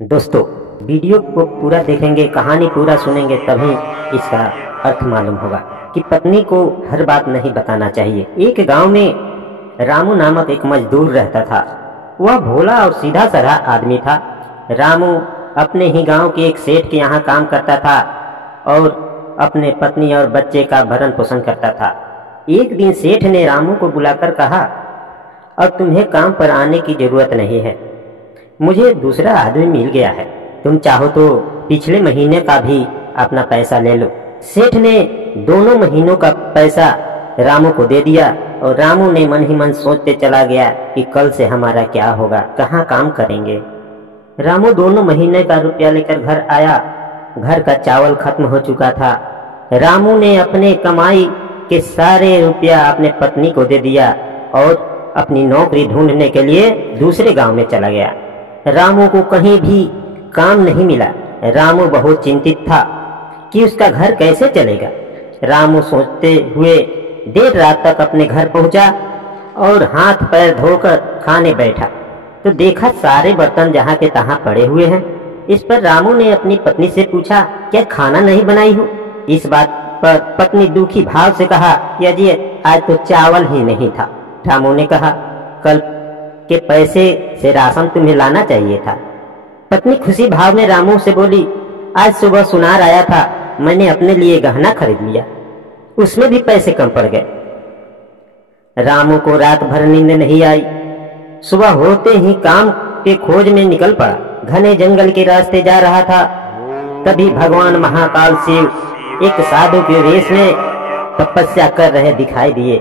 दोस्तों, वीडियो को पूरा देखेंगे, कहानी पूरा सुनेंगे, तभी इसका अर्थ मालूम होगा कि पत्नी को हर बात नहीं बताना चाहिए। एक गांव में रामू नामक एक मजदूर रहता था। वह भोला और सीधा साधा आदमी था। रामू अपने ही गांव के एक सेठ के यहाँ काम करता था और अपने पत्नी और बच्चे का भरण पोषण करता था। एक दिन सेठ ने रामू को बुलाकर कहा, अब तुम्हें काम पर आने की जरूरत नहीं है, मुझे दूसरा आदमी मिल गया है, तुम चाहो तो पिछले महीने का भी अपना पैसा ले लो। सेठ ने दोनों महीनों का पैसा रामू को दे दिया और रामू ने मन ही मन सोचते चला गया कि कल से हमारा क्या होगा, कहाँ काम करेंगे। रामू दोनों महीने का रुपया लेकर घर आया। घर का चावल खत्म हो चुका था। रामू ने अपने कमाई के सारे रुपया अपने पत्नी को दे दिया और अपनी नौकरी ढूंढने के लिए दूसरे गांव में चला गया। रामू को कहीं भी काम नहीं मिला। रामू बहुत चिंतित था कि उसका घर कैसे चलेगा। रामू सोचते हुए देर रात तक अपने घर पहुंचा और हाथ पैर धोकर खाने बैठा तो देखा सारे बर्तन जहां के तहां पड़े हुए हैं। इस पर रामू ने अपनी पत्नी से पूछा, क्या खाना नहीं बनाई हो? इस बात पर पत्नी दुखी भाव से कहा, यदि आज तो चावल ही नहीं था। रामू ने कहा, कल के पैसे से राशन तुम्हें लाना चाहिए था। पत्नी खुशी भाव में रामू से बोली, आज सुबह सुनार आया था, मैंने अपने लिए गहना खरीद लिया, उसमें भी पैसे कम पड़ गए। रामू को रात भर नींद नहीं आई। सुबह होते ही काम के खोज में निकल पड़ा। घने जंगल के रास्ते जा रहा था। तभी भगवान महाकाल शिव एक साधु के वेश में तपस्या कर रहे दिखाई दिए।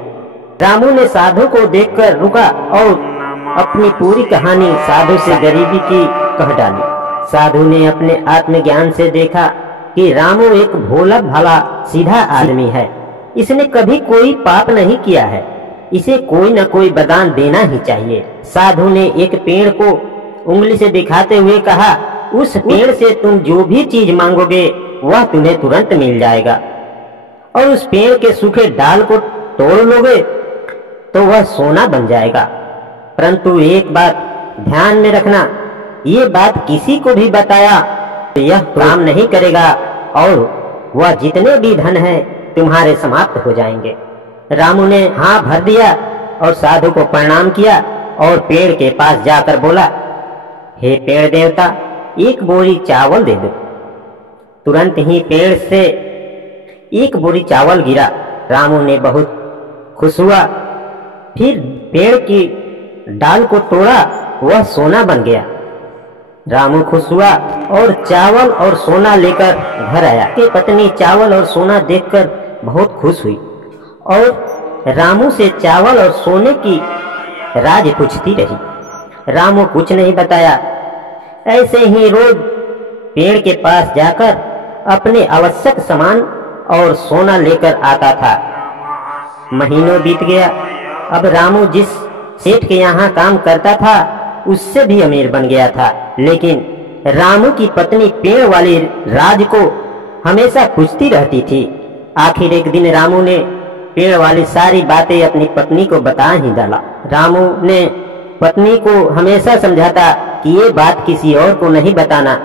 रामू ने साधु को देखकर रुका और अपनी पूरी कहानी साधु से गरीबी की कह डाली। साधु ने अपने आत्मज्ञान से देखा कि रामू एक भोला भाला सीधा आदमी है। इसने कभी कोई पाप नहीं किया है, इसे कोई न कोई वरदान देना ही चाहिए। साधु ने एक पेड़ को उंगली से दिखाते हुए कहा, उस पेड़ से तुम जो भी चीज मांगोगे वह तुम्हें तुरंत मिल जाएगा, और उस पेड़ के सूखे डाल को तोड़ लोगे तो वह सोना बन जाएगा। परंतु एक बात ध्यान में रखना, ये बात किसी को भी बताया तो यह काम नहीं करेगा और वह जितने भी धन है तुम्हारे समाप्त हो जाएंगे। रामू ने हाँ भर दिया और साधु को प्रणाम किया और पेड़ के पास जाकर बोला, हे पेड़ देवता, एक बोरी चावल दे दो। तुरंत ही पेड़ से एक बोरी चावल गिरा। रामू ने बहुत खुश हुआ। फिर पेड़ की डाल को तोड़ा, वह सोना बन गया। रामू खुश हुआ और चावल और सोना लेकर घर आया। कि पत्नी चावल और सोना देखकर बहुत खुश हुई और रामू से चावल और सोने की राज पूछती रही। रामू कुछ नहीं बताया। ऐसे ही रोज पेड़ के पास जाकर अपने आवश्यक सामान और सोना लेकर आता था। महीनों बीत गया। अब रामू जिस सेठ के यहाँ काम करता था उससे भी अमीर बन गया था। लेकिन रामू की पत्नी पेड़ वाली राज को हमेशा पूछती रहती थी। आखिर एक दिन रामू ने पेड़ वाली सारी बातें अपनी पत्नी को बता ही डाला। रामू ने पत्नी को हमेशा समझाता कि ये बात किसी और को नहीं बताना।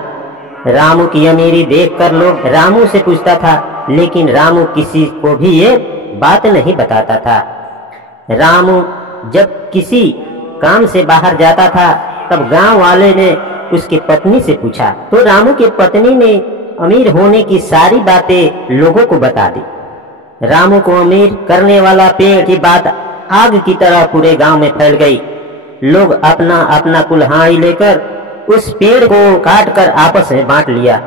रामू की अमीरी देखकर लोग रामू से पूछता था, लेकिन रामू किसी को भी ये बात नहीं बताता था। रामू जब किसी काम से बाहर जाता था तब गांव वाले ने उसकी पत्नी से पूछा तो रामू की पत्नी ने अमीर होने की सारी बातें लोगों को बता दी। रामू को अमीर करने वाला पेड़ की बात आग की तरह पूरे गांव में फैल गई। लोग अपना अपना कुल्हाड़ी लेकर उस पेड़ को काटकर आपस में बांट लिया।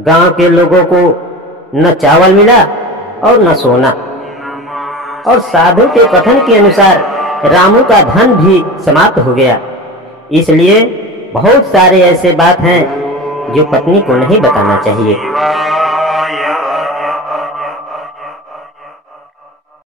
गांव के लोगों को न चावल मिला और न सोना, और साधु के कथन के अनुसार रामू का धन भी समाप्त हो गया। इसलिए बहुत सारे ऐसे बात हैं जो पत्नी को नहीं बताना चाहिए।